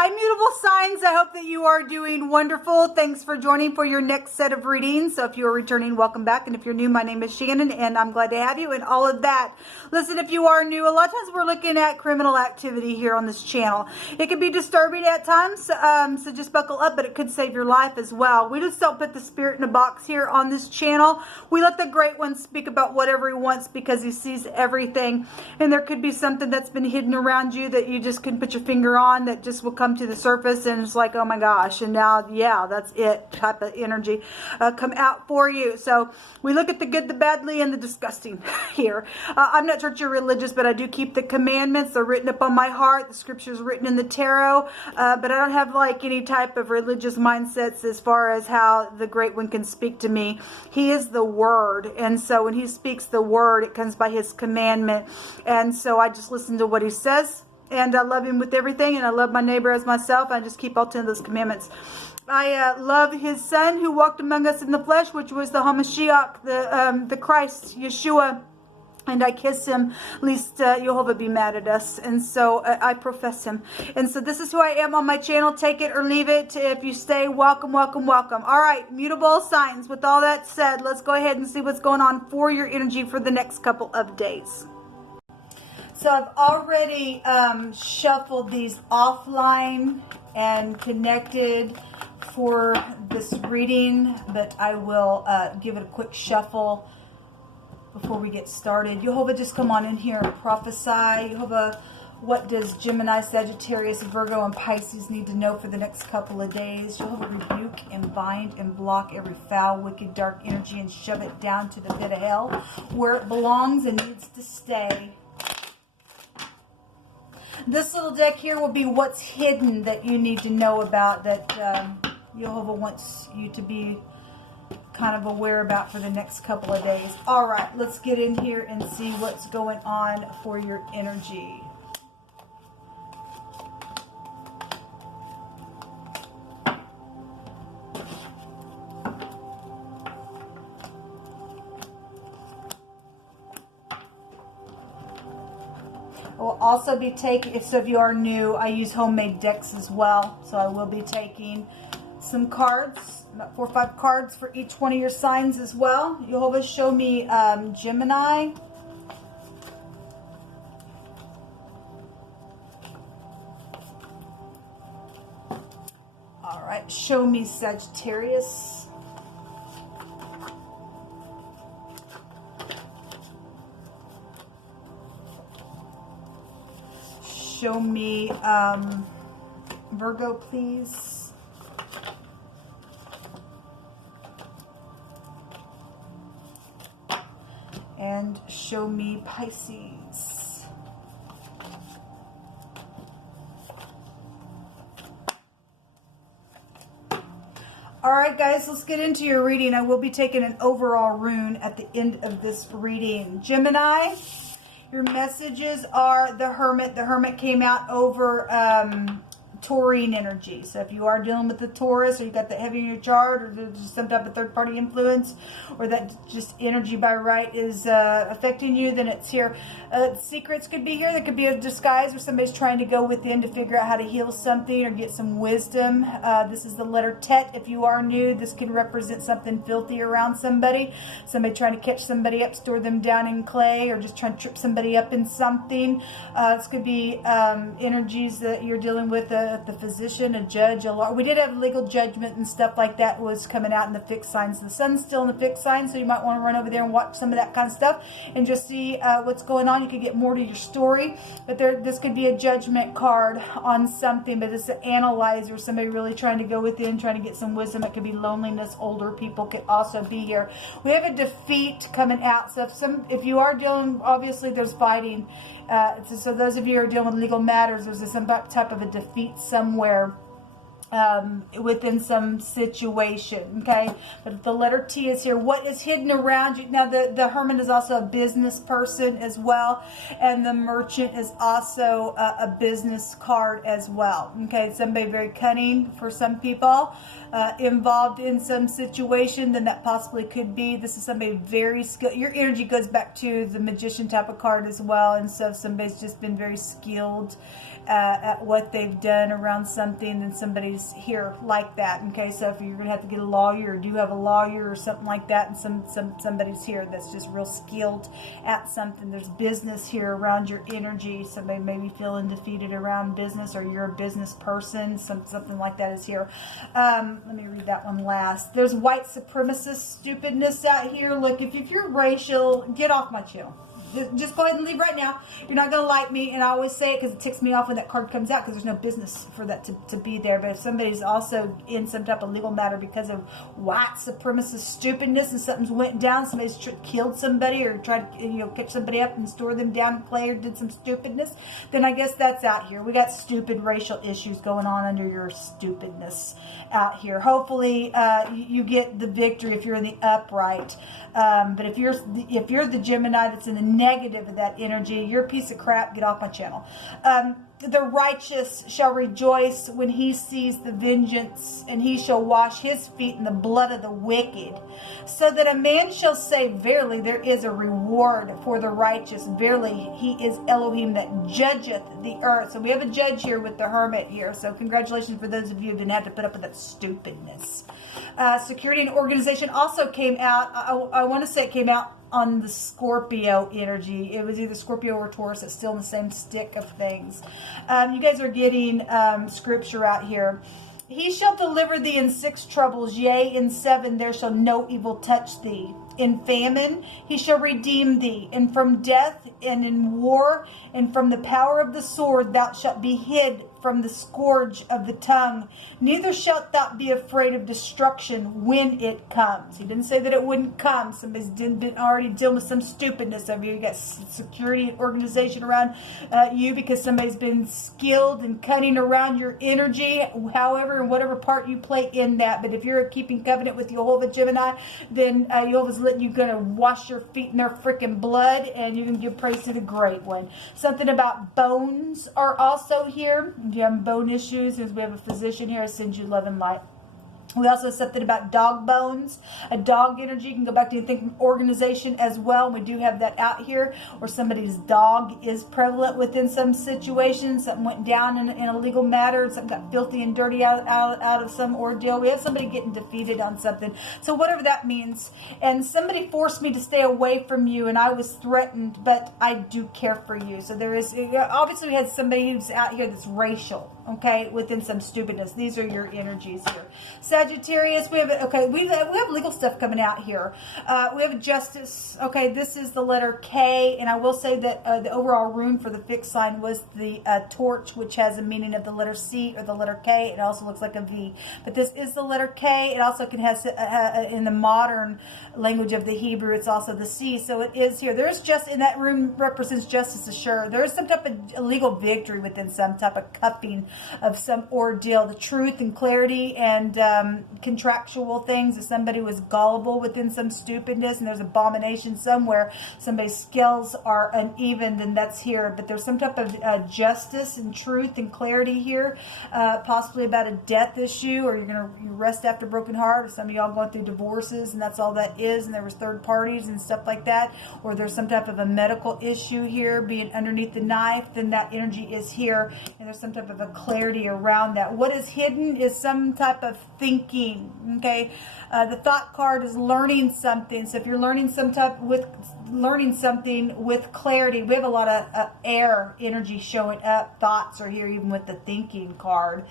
Hi, mutable signs. I hope that you are doing wonderful. Thanks for joining for your next set of readings. So if you are returning, welcome back. And if you're new, my name is Shannon, and I'm glad to have you and all of that. Listen, if you are new, a lot of times we're looking at criminal activity here on this channel. It can be disturbing at times, so just buckle up, but it could save your life as well. We just don't put the spirit in a box here on this channel. We let the great one speak about whatever he wants because he sees everything. And there could be something that's been hidden around you that you just can put your finger on that just will come to the surface, and it's like, oh my gosh, and now, yeah, that's it type of energy come out for you. So we look at the good, the badly, and the disgusting here. I'm not church or religious, but I do keep the commandments. They're written up on my heart. The scriptures written in the tarot, but I don't have like any type of religious mindsets as far as how the great one can speak to me. He is the word, and so when he speaks the word, it comes by his commandment, and so I just listen to what he says. And I love him with everything, and I love my neighbor as myself. I just keep all 10 of those commandments. I love his son who walked among us in the flesh, which was the Hamashiach, the Christ, Yeshua. And I kiss him, lest Jehovah be mad at us. And so I profess him. And so this is who I am on my channel. Take it or leave it. If you stay, welcome, welcome, welcome. All right, mutable signs. With all that said, let's go ahead and see what's going on for your energy for the next couple of days. So I've already shuffled these offline and connected for this reading, but I will give it a quick shuffle before we get started. Jehovah, just come on in here and prophesy. Jehovah, what does Gemini, Sagittarius, Virgo, and Pisces need to know for the next couple of days? Jehovah, rebuke and bind and block every foul, wicked, dark energy and shove it down to the pit of hell where it belongs and needs to stay. This little deck here will be what's hidden that you need to know about, that Jehovah wants you to be kind of aware about for the next couple of days. All right, let's get in here and see what's going on for your energy. I will also be taking, if some of you are new, I use homemade decks as well. So I will be taking some cards, about 4 or 5 cards for each one of your signs as well. Jehovah, show me Gemini. All right, show me Sagittarius. Show me Virgo, please. And show me Pisces. All right, guys, let's get into your reading. I will be taking an overall rune at the end of this reading. Gemini, your messages are the Hermit. The Hermit came out over Taurine energy. So if you are dealing with the Taurus, or you got that heavy in your chart, or there's just some type of third-party influence, or that just energy by right is affecting you, then it's here. Secrets could be here. There could be a disguise where somebody's trying to go within to figure out how to heal something or get some wisdom. This is the letter Tet. If you are new, this can represent something filthy around somebody. Somebody trying to catch somebody up, store them down in clay, or just trying to trip somebody up in something. This could be energies that you're dealing with, the physician, a judge, a law. We did have legal judgment and stuff like that was coming out in the fixed signs. The sun's still in the fixed sign, so you might want to run over there and watch some of that kind of stuff and just see what's going on. You could get more to your story, but this could be a judgment card on something, but it's an analyzer, somebody really trying to go within, trying to get some wisdom. It could be loneliness. Older people could also be here. We have a defeat coming out, so if you are dealing, obviously there's fighting. So those of you who are dealing with legal matters, there's some type of a defeat somewhere within some situation, okay? But the letter T is here. What is hidden around you? Now, the Hermit is also a business person as well, and the Merchant is also a business card as well, okay? Somebody very cunning for some people, involved in some situation, then that possibly could be. This is somebody very skilled. Your energy goes back to the Magician type of card as well, and so somebody's just been very skilled at what they've done around something, then somebody's here like that. Okay, so if you're going to have to get a lawyer, or do you have a lawyer or something like that, and somebody's here that's just real skilled at something. There's business here around your energy. Somebody may be feeling defeated around business, or you're a business person. Something like that is here. Let me read that one last. There's white supremacist stupidness out here. Look, if you're racial, get off my channel. Just go ahead and leave right now. You're not going to like me, and I always say it because it ticks me off when that card comes out, because there's no business for that to be there. But if somebody's also in some type of legal matter because of white supremacist stupidness, and something's went down, somebody's killed somebody or tried to catch somebody up and store them down in clay, or did some stupidness, then I guess that's out here. We got stupid racial issues going on under your stupidness out here. Hopefully you get the victory if you're in the upright. But if you're the Gemini that's in the negative of that energy, you're a piece of crap. Get off my channel. The righteous shall rejoice when he sees the vengeance, and he shall wash his feet in the blood of the wicked, so that a man shall say, verily there is a reward for the righteous. Verily he is Elohim that judgeth the earth. So we have a judge here with the Hermit here. So congratulations for those of you who didn't have to put up with that stupidness. Security and organization also came out. I want to say it came out on the Scorpio energy. It was either Scorpio or Taurus. It's still in the same stick of things. You guys are getting scripture out here. He shall deliver thee in 6 troubles, yea, in 7 there shall no evil touch thee. In famine he shall redeem thee, and from death, and in war, and from the power of the sword thou shalt be hid from the scourge of the tongue. Neither shalt thou be afraid of destruction when it comes. He didn't say that it wouldn't come. Somebody's been already dealing with some stupidness over you. You got security and organization around you, because somebody's been skilled and cunning around your energy, however, and whatever part you play in that. But if you're keeping covenant with Jehovah Gemini, then Jehovah's letting you going to wash your feet in their freaking blood, and you can give praise to the great one. Something about bones are also here. If you have bone issues, as we have a physician here, I send you love and light. We also have something about dog bones. A dog energy can go back to anything from organization as well. We do have that out here, or somebody's dog is prevalent within some situation. Something went down in a legal matter. Something got filthy and dirty out of some ordeal. We have somebody getting defeated on something. So whatever that means. And somebody forced me to stay away from you, and I was threatened, but I do care for you. So there is, obviously we had somebody who's out here that's racial, okay, within some stupidness. These are your energies here. Sagittarius, we have legal stuff coming out here. We have justice. Okay, this is the letter K, and I will say that the overall rune for the fixed sign was the torch, which has a meaning of the letter C or the letter K. It also looks like a V, but this is the letter K. It also can have in the modern language of the Hebrew, it's also the C. So it is here. There's just in that rune represents justice assured. There is some type of legal victory within some type of cupping of some ordeal. The truth and clarity and contractual things. If somebody was gullible within some stupidness, and there's abomination somewhere, somebody's scales are uneven, then that's here. But there's some type of justice and truth and clarity here, possibly about a death issue, or you're going to rest after a broken heart, or some of y'all going through divorces, and that's all that is, and there was third parties and stuff like that, or there's some type of a medical issue here being underneath the knife, then that energy is here, and there's some type of a clarity around that. What is hidden is some type of thinking, okay? The thought card is learning something. So if you're learning something with clarity, we have a lot of air energy showing up. Thoughts are here even with the thinking card.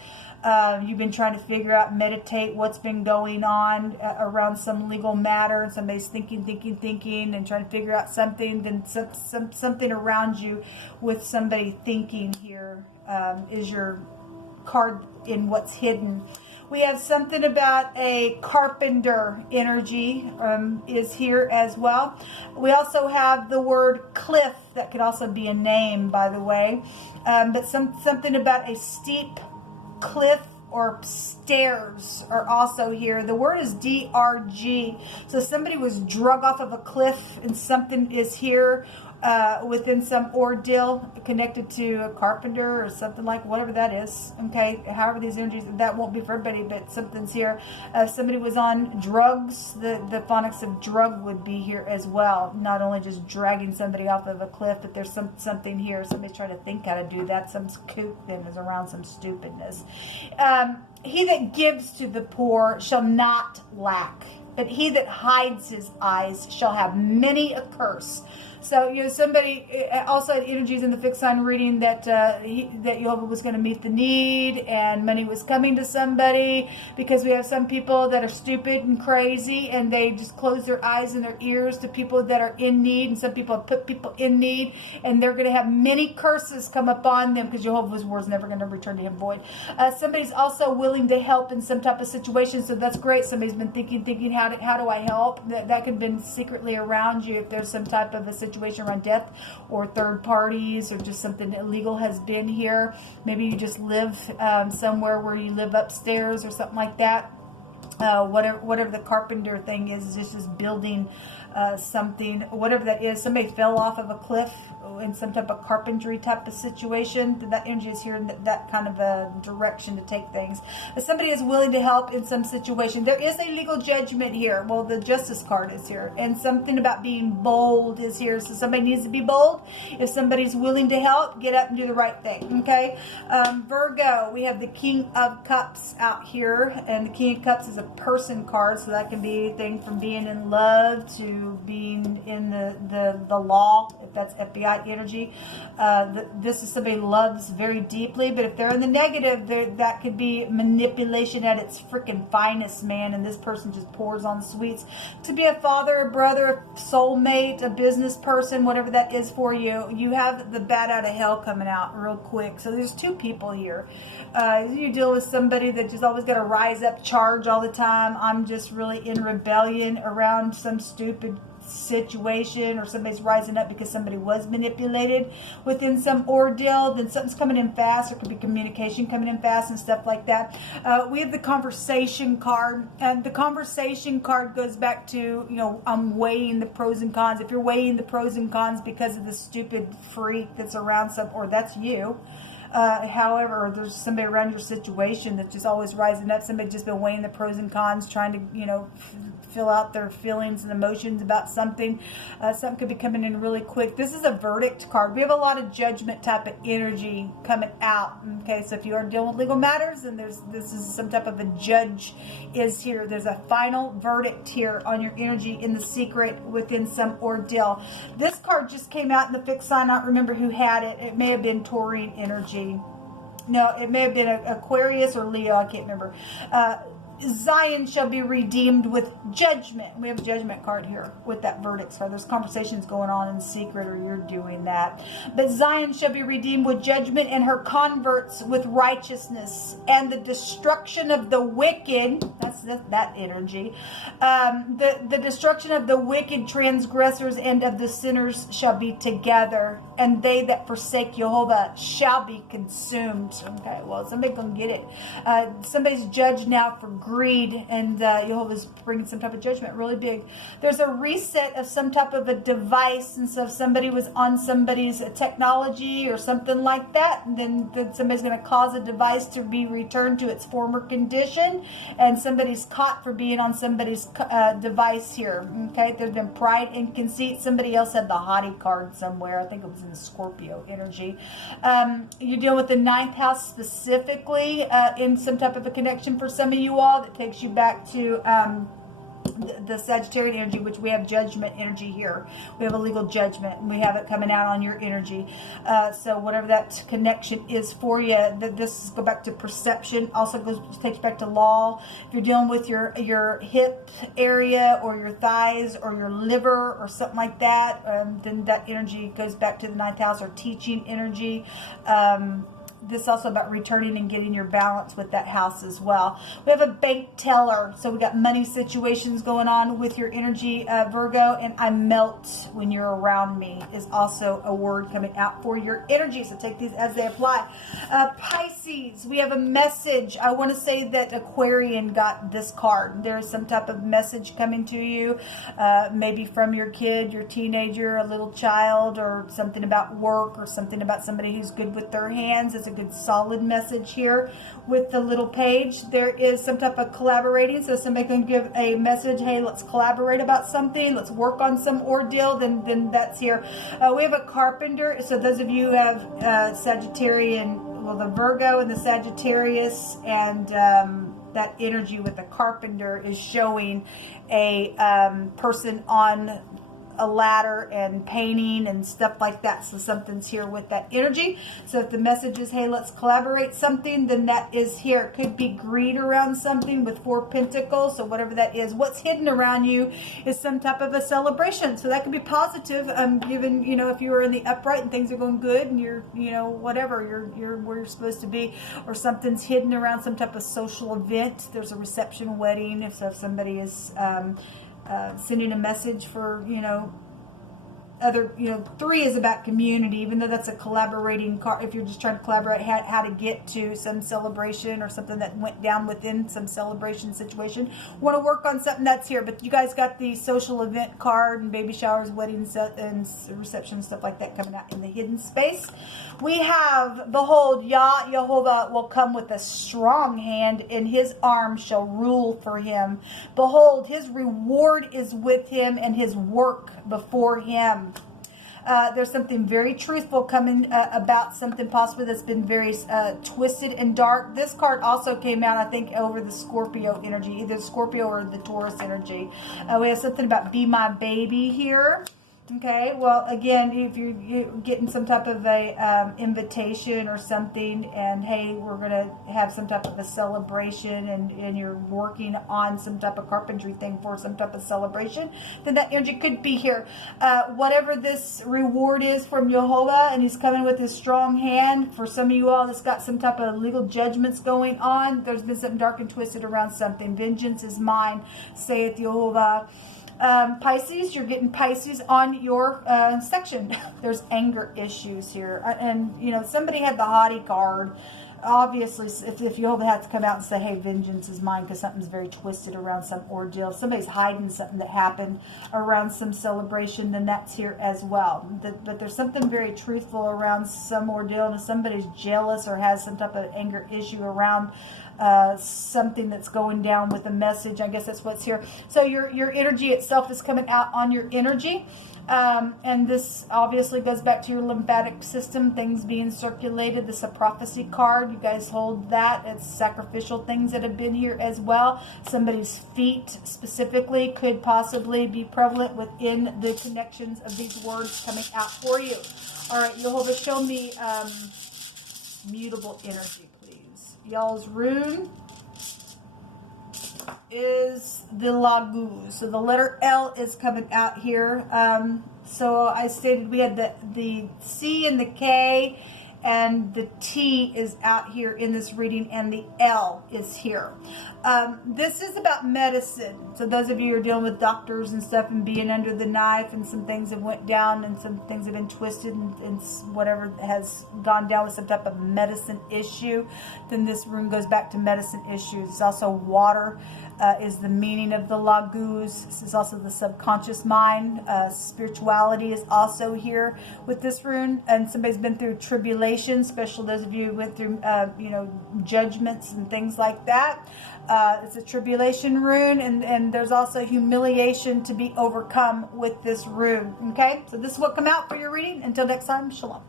You've been trying to figure out, meditate what's been going on around some legal matter. Somebody's thinking, and trying to figure out something. Then something around you with somebody thinking here is your card in what's hidden. We have something about a carpenter energy is here as well. We also have the word cliff. That could also be a name, by the way. But something about a steep cliff or stairs are also here. The word is DRG. So somebody was drug off of a cliff, and something is here. within some ordeal connected to a carpenter or something, like whatever that is. Okay, however these energies, that won't be for everybody, but something's here. If somebody was on drugs, the phonics of drug would be here as well. Not only just dragging somebody off of a cliff, but there's something here. Somebody's trying to think how to do that. Some kook then is around some stupidness. He that gives to the poor shall not lack, but he that hides his eyes shall have many a curse. So, somebody also had energies in the fixed sign reading that that Jehovah was going to meet the need and money was coming to somebody, because we have some people that are stupid and crazy and they just close their eyes and their ears to people that are in need, and some people have put people in need, and they're going to have many curses come upon them because Jehovah's word is never going to return to him void. Somebody's also willing to help in some type of situation, so that's great. Somebody's been thinking how do I help? That could have been secretly around you if there's some type of a situation around death or third parties or just something illegal has been here. Maybe you just live somewhere where you live upstairs or something like that. Whatever the carpenter thing is just building something, whatever that is. Somebody fell off of a cliff in some type of carpentry type of situation. That energy is here in that kind of a direction to take things. If somebody is willing to help in some situation, there is a legal judgment here. Well, the justice card is here, and something about being bold is here. So somebody needs to be bold. If somebody's willing to help, get up and do the right thing. Okay, Virgo, we have the King of Cups out here, and the King of Cups is a person card, so that can be anything from being in love to being in the law, if that's FBI energy. This is somebody loves very deeply, but if they're in the negative, that could be manipulation at its freaking finest, man, and this person just pours on sweets. To be a father, a brother, a soulmate, a business person, whatever that is for you, you have the bat out of hell coming out real quick. So there's two people here. You deal with somebody that just always got to rise up, charge all the time. I'm just really in rebellion around some stupid situation, or somebody's rising up because somebody was manipulated within some ordeal. Then something's coming in fast. There could be communication coming in fast and stuff like that. We have the conversation card, and the conversation card goes back to, I'm weighing the pros and cons. If you're weighing the pros and cons because of the stupid freak that's around or that's you. However, there's somebody around your situation that's just always rising up. Somebody just been weighing the pros and cons, trying to, fill out their feelings and emotions about something. Something could be coming in really quick. This is a verdict card. We have a lot of judgment type of energy coming out. Okay, so if you are dealing with legal matters, and this is some type of a judge is here. There's a final verdict here on your energy in the secret within some ordeal. This card just came out in the fixed sign. I don't remember who had it. It may have been Taurine energy. No, it may have been Aquarius or Leo. I can't remember. Zion shall be redeemed with judgment. We have a judgment card here with that verdict card. There's conversations going on in secret, or you're doing that. But Zion shall be redeemed with judgment, and her converts with righteousness, and the destruction of the wicked. That's that energy. The destruction of the wicked transgressors and of the sinners shall be together, and they that forsake Jehovah shall be consumed. Okay, well, somebody's gonna get it. Somebody's judged now for greed, and Jehovah's bringing some type of judgment really big. There's a reset of some type of a device, and so if somebody was on somebody's technology or something like that, then somebody's going to cause a device to be returned to its former condition, and somebody's caught for being on somebody's device here. Okay, there's been pride and conceit. Somebody else had the haughty card somewhere. I think it was in the Scorpio energy. You deal with the 9th house specifically in some type of a connection for some of you all. That takes you back to the Sagittarian energy, which we have judgment energy here. We have a legal judgment, and we have it coming out on your energy. So whatever that connection is for you, this go back to perception. Also takes you back to law. If you're dealing with your hip area or your thighs or your liver or something like that, then that energy goes back to the 9th house, or teaching energy. this also about returning and getting your balance with that house as well. We have a bank teller, so we got money situations going on with your energy, Virgo, and I melt when you're around me is also a word coming out for your energy, so take these as they apply. Pisces, we have a message. I want to say that Aquarian got this card. There's some type of message coming to you, maybe from your kid, your teenager, a little child, or something about work, or something about somebody who's good with their hands. It's a good solid message here with the little page. There is some type of collaborating, so somebody can give a message, hey, let's collaborate about something, let's work on some ordeal, then that's here. We have a carpenter, so those of you who have Sagittarian, well, the Virgo and the Sagittarius, and that energy with the carpenter is showing a person on a ladder and painting and stuff like that. So something's here with that energy. So if the message is, hey, let's collaborate something, then that is here. It could be greed around something with 4 pentacles. So whatever that is, what's hidden around you is some type of a celebration. So that could be positive. Given, you know, if you were in the upright and things are going good and you're, you know, whatever, you're where you're supposed to be, or something's hidden around some type of social event. There's a reception, wedding. If somebody is sending a message for, you know, other, you know, 3 is about community, even though that's a collaborating card. If you're just trying to collaborate how to get to some celebration or something that went down within some celebration situation, want to work on something that's here. But you guys got the social event card and baby showers, weddings, and reception, stuff like that coming out in the hidden space. We have, behold, Yah Jehovah will come with a strong hand, and his arm shall rule for him. Behold, his reward is with him, and his work before him. There's something very truthful coming about something possibly that's been very twisted and dark. This card also came out, I think, over the Scorpio energy, either Scorpio or the Taurus energy. We have something about be my baby here. Okay, well, again, if you're getting some type of a invitation or something, and hey, we're going to have some type of a celebration, and you're working on some type of carpentry thing for some type of celebration, then that energy could be here. Whatever this reward is from Jehovah, and he's coming with his strong hand. For some of you all that's got some type of legal judgments going on, there's been something dark and twisted around something. Vengeance is mine, saith Jehovah. Pisces, you're getting Pisces on your section. There's anger issues here. And, you know, somebody had the haughty card. Obviously, if Jehovah had to come out and say, hey, vengeance is mine, because something's very twisted around some ordeal. If somebody's hiding something that happened around some celebration, then that's here as well. But there's something very truthful around some ordeal. And if somebody's jealous or has some type of anger issue around something that's going down with a message, I guess that's what's here. So your energy itself is coming out on your energy. And this obviously goes back to your lymphatic system, things being circulated. This is a prophecy card. You guys hold that. It's sacrificial things that have been here as well. Somebody's feet specifically could possibly be prevalent within the connections of these words coming out for you. All right, Jehovah, show me mutable energy, please. Y'all's rune is the Lagu. So the letter L is coming out here. So I stated we had the C and the K, and the T is out here in this reading, and the L is here. This is about medicine. So those of you who are dealing with doctors and stuff and being under the knife, and some things have went down and some things have been twisted, and whatever has gone down with some type of medicine issue, then this rune goes back to medicine issues. It's also water is the meaning of the Lagus. This is also the subconscious mind. Spirituality is also here with this rune. And somebody's been through tribulation, especially those of you who went through, you know, judgments and things like that. It's a tribulation rune, and there's also humiliation to be overcome with this rune. Okay, so this is what come out for your reading. Until next time, shalom.